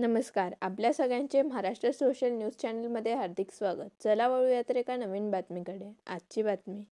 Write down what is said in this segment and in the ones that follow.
नमस्कार. आपल्या सगळ्यांचे महाराष्ट्र सोशल न्यूज चॅनलमध्ये हार्दिक स्वागत. चला वळूया तर एका नवीन बातमीकडे. आजची बातमी.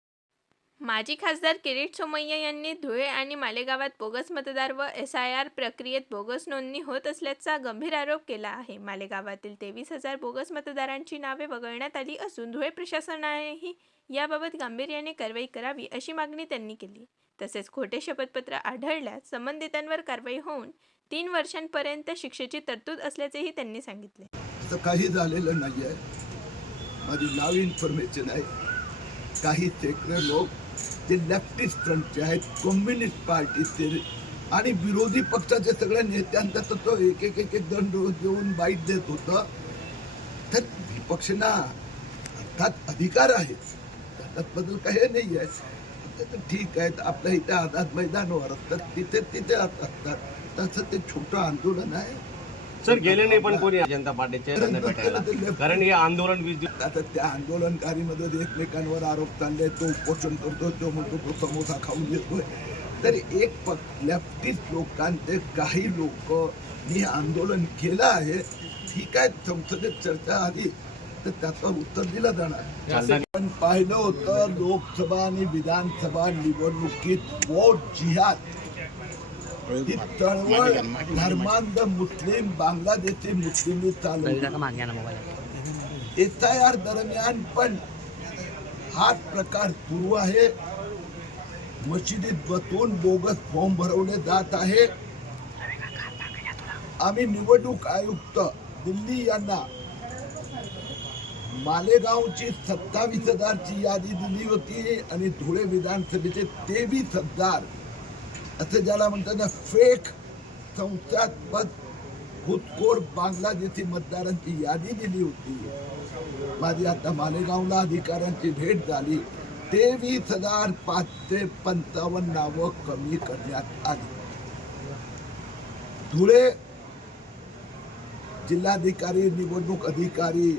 माजी खासदार किरीट सोमय्या यांनी धुळे आणि मालेगावात बोगस मतदार व SIR प्रक्रियेत बोगस नोंदणी होत असल्याचा गंभीर आरोप केला आहे. मालेगावातील 23,000 बोगस मतदारांची नावे वगळण्यात आली असून धुळे प्रशासनानेही याबाबत गांभीर्याने कारवाई करावी अशी मागणी त्यांनी केली. तसेच खोटे शपथपत्र आढळल्यास संबंधितांवर कारवाई होऊन 3 वर्षांपर्यंत शिक्षेची तरतूद असल्याचेही त्यांनी सांगितले. असं काही झालेलं नाही आहे. माझी नाव इन्फॉर्मेशन आहे. काही सेक्रे लोक जे लेफ्टिस्ट फ्रंटचे आहेत, कम्युनिस्ट पार्टीचे आणि विरोधी पक्षाचे सगळ्या नेत्यांचा तर तो एक एक दंड देऊन बाईट देत होता. तर विपक्षांना अर्थात अधिकार आहे, त्याबद्दल काही नाही आहे. तर ठीक आहे, आपल्या इथे आझाद मैदानावर असतात, तिथे असतात. तसं ते छोटं आंदोलन आहे. सर गेले नाही पण कोणी जनता पार्टीचे कारण हे आंदोलन 20 दिवस. आता त्या आंदोलनकारीमध्ये एकमेकांवर आरोप चालले. तो उपोषण करतो, तो म्हणतो तो समोसा खाऊन घेतोय. तर एक लेफ्टिस्ट लोकांचे काही लोक मी आंदोलन केलं आहे, ठीक आहे, संसदेत चर्चा आली तर त्याचं उत्तर दिलं जाणार. पण पाहिलं होतं लोकसभा आणि विधानसभा निवडणुकीत वोट जिहाद ही चळवळ धर्मांध मुस्लिम बांगलादेशी मुस्लिम चालवली. SIR दरम्यान पण हाच प्रकार सुरू आहे. मशिदीत बसून बोगस फॉर्म भरवले जात आहे. आम्ही निवडणूक आयुक्त दिल्ली यांना मालेगावची 27,000ची यादी दिली होती आणि धुळे विधानसभेचे 23,000 असं ज्याला म्हणतात ना फेक संस्थात्मक घुसखोर बांगलादेशी मतदारांची यादी दिली होती. माझी आता मालेगावला अधिकाऱ्यांची भेट झाली. 23,555 नावं कमी करण्यात आली. धुळे जिल्हाधिकारी निवडणूक अधिकारी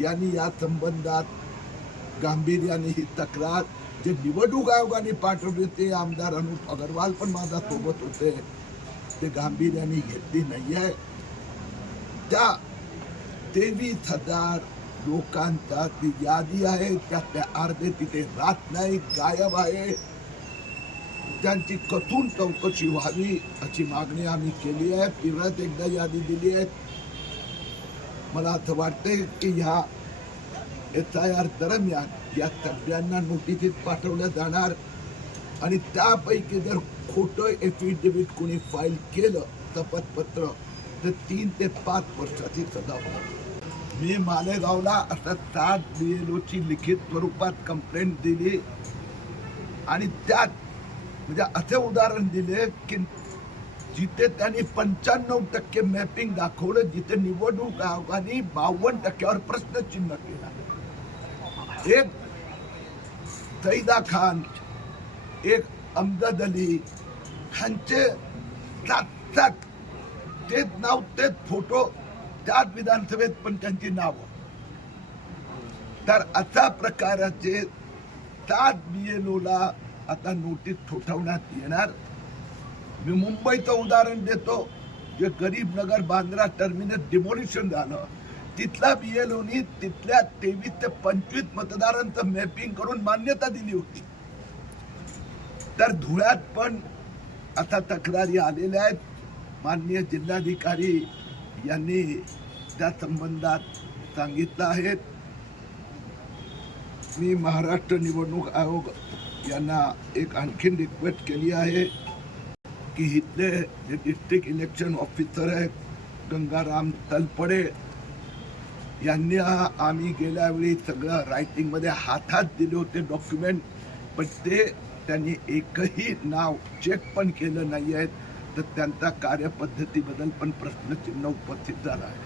यांनी या संबंधात गांभीर्याने ही तक्रार जे निवडणूक आयोगाने पाठवले, ते आमदार अनुप अग्रवाल पण माझ्या सोबत होते, ते गांभीर्याने घेतली नाही आहे. त्या 23,000 लोकांचा ती यादी आहे, त्यातल्या अर्धे तिथे राहत नाही, गायब आहे. त्यांची कसून चौकशी व्हावी अशी मागणी आम्ही केली आहे. परत एकदा यादी दिली आहे. मला असं वाटतंय की ह्या SIR दरम्यान या सगळ्यांना नोटिस पाठवल्या जाणार आणि त्यापैकी जर खोटं एफिडेव्हिट कोणी फाईल केलं शपथपत्र तर 3 ते 5 वर्षाची सजा होणार. मी मालेगावला असं 7 BLOची लिखित स्वरूपात कंप्लेंट दिली आणि त्यात म्हणजे असे उदाहरण दिले की जिथे त्यांनी 95% मॅपिंग दाखवलं, जिथे निवडणूक आयोगाने 52%वर प्रश्नचिन्ह केला. एक सईदा खान, एक अमजद अली ह्यांचे 7 तेच नाव तेच फोटो त्याच विधानसभेत पण त्यांची नावं. तर अशा प्रकाराचे 7 BLOला आता नोटीस ठोठावण्यात येणार. मी मुंबईचं उदाहरण देतो, जे गरीब नगर बांद्रा टर्मिनस डिमोलिशन झालं, तिथला BLOनी तिथल्या 23 ते 25 मतदारांचं मॅपिंग करून मान्यता दिली होती. तर धुळ्यात पण आता तक्रारी आलेल्या आहेत. माननीय जिल्हाधिकारी यांनी त्या संबंधात सांगितलं आहे. मी महाराष्ट्र निवडणूक आयोग यांना एक आणखीन रिक्वेस्ट केली आहे की इथले जे डिस्ट्रिक्ट इलेक्शन ऑफिसर आहेत गंगाराम तलपडे यांनी आम्ही गेल्या वेळी सगळं रायटिंगमध्ये हातात दिले होते डॉक्युमेंट, पण ते त्यांनी एकही नाव चेक पण केलं नाही आहे. तर त्यांचा कार्यपद्धतीबद्दल पण प्रश्नचिन्ह उपस्थित झाला आहे.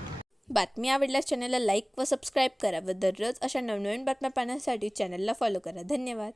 बातमी आवडल्यास चॅनलला लाईक व सबस्क्राईब करा व दररोज अशा नवनवीन बातम्या पाहण्यासाठी चॅनलला फॉलो करा. धन्यवाद.